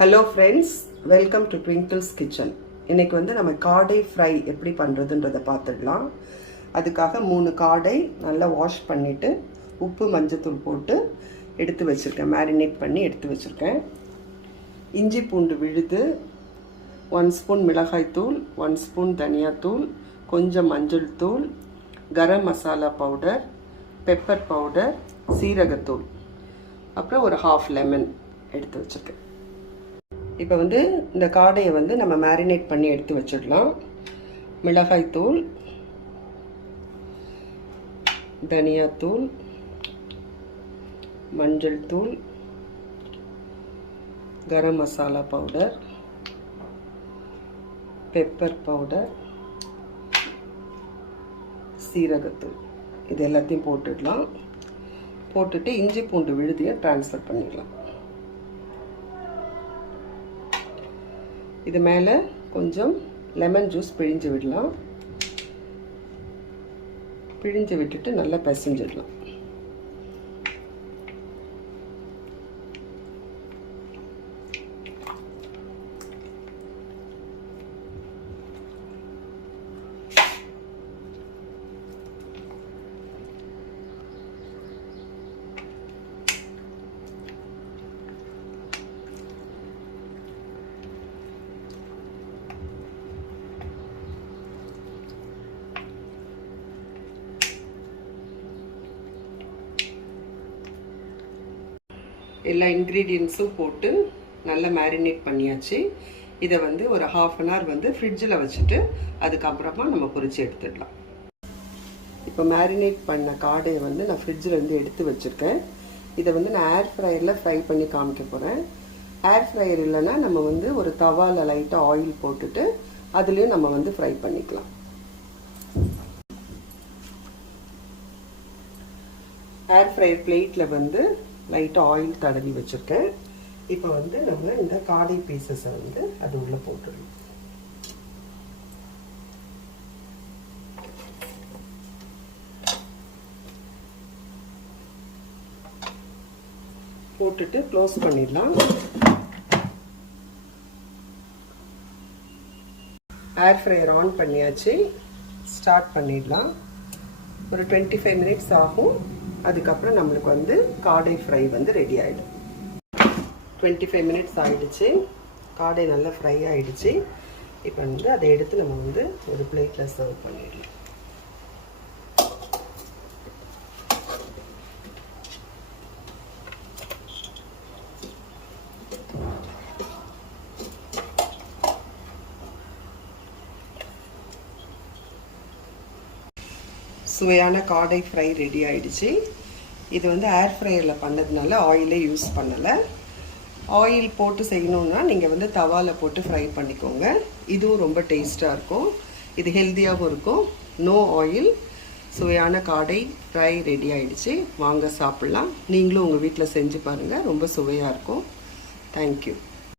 Hello friends, welcome to twinkles kitchen. இன்றைக்கி வந்து நம்ம காடை ஃப்ரை எப்படி பண்ணுறதுன்றதை பார்த்துடலாம். அதுக்காக 3 காடை நல்லா வாஷ் பண்ணிவிட்டு உப்பு மஞ்சத்தூள் போட்டு எடுத்து வச்சுருக்கேன், மேரினேட் பண்ணி எடுத்து வச்சுருக்கேன். இஞ்சி பூண்டு விழுது, 1 ஸ்பூன் மிளகாய்த்தூள், 1 ஸ்பூன் தனியாத்தூள், கொஞ்சம் மஞ்சள் தூள், garam masala powder, pepper powder, சீரகத்தூள், அப்புறம் ஒரு ஹாஃப் லெமன் எடுத்து வச்சுருக்கேன். இப்போ வந்து இந்த காடையை வந்து நம்ம மேரினேட் பண்ணி எடுத்து வச்சிடலாம். மிளகாய்த்தூள், தனியாத்தூள், மஞ்சள் தூள், garam masala powder, pepper powder, சீரகத்தூள், இது எல்லாத்தையும் போட்டுடலாம். போட்டுட்டு இஞ்சி பூண்டு விழுதியை ட்ரான்ஸ்ஃபர் பண்ணிடலாம். இது மேலே கொஞ்சம் லெமன் ஜூஸ் பிழிஞ்சு விடலாம். பிழிஞ்சு விட்டுட்டு நல்லா பிசைஞ்சிடலாம். எல்லா இன்க்ரீடியன்ஸும் போட்டு நல்லா மேரினேட் பண்ணியாச்சு. இதை வந்து ஒரு ½ hour வந்து ஃப்ரிட்ஜில் வச்சுட்டு அதுக்கப்புறமா நம்ம பொரிச்சு எடுத்துடலாம். இப்போ மேரினேட் பண்ண காடையை வந்து நான் ஃப்ரிட்ஜிலேருந்து எடுத்து வச்சுருக்கேன். இதை வந்து நான் ஏர் ஃப்ரையரில் ஃப்ரை பண்ணி காமிக்க போகிறேன். ஏர் ஃப்ரையர் இல்லைன்னா நம்ம வந்து ஒரு தவாவில் லைட்டாக ஆயில் போட்டுட்டு அதுலேயும் நம்ம வந்து ஃப்ரை பண்ணிக்கலாம். ஏர் ஃப்ரையர் பிளேட்டில் வந்து லைட்டாக ஆயில் தடவி வச்சுருக்கேன். இப்போ வந்து நம்ம இந்த காடை பீசஸை வந்து அது உள்ளே போட்டுடலாம். போட்டுட்டு க்ளோஸ் பண்ணிடலாம். ஏர் ஃப்ரையர் ஆன் பண்ணியாச்சு. ஸ்டார்ட் பண்ணிடலாம். ஒரு 25 minutes ஆகும். அதுக்கப்புறம் நம்மளுக்கு வந்து காடை ஃப்ரை வந்து ரெடி ஆகிடும். 25 minutes ஆகிடுச்சு. காடை நல்லா ஃப்ரை ஆகிடுச்சு. இப்போ வந்து அதை எடுத்து நம்ம வந்து ஒரு பிளேட்டில் சர்வ் பண்ணிடலாம். சுவையான காடை ஃப்ரை ரெடி ஆகிடுச்சு. இது வந்து ஏர் ஃப்ரையரில் பண்ணதுனால ஆயிலே யூஸ் பண்ணலை. ஆயில் போட்டு செய்யணுன்னா நீங்கள் வந்து தவாவில் போட்டு ஃப்ரை பண்ணிக்கோங்க. இதுவும் ரொம்ப டேஸ்ட்டாக இருக்கும். இது ஹெல்த்தியாகவும் இருக்கும். No oil. சுவையான காடை ஃப்ரை ரெடி ஆகிடுச்சு. வாங்க சாப்பிட்லாம். நீங்களும் உங்கள் வீட்டில் செஞ்சு பாருங்கள். ரொம்ப சுவையாக இருக்கும். தேங்க்யூ.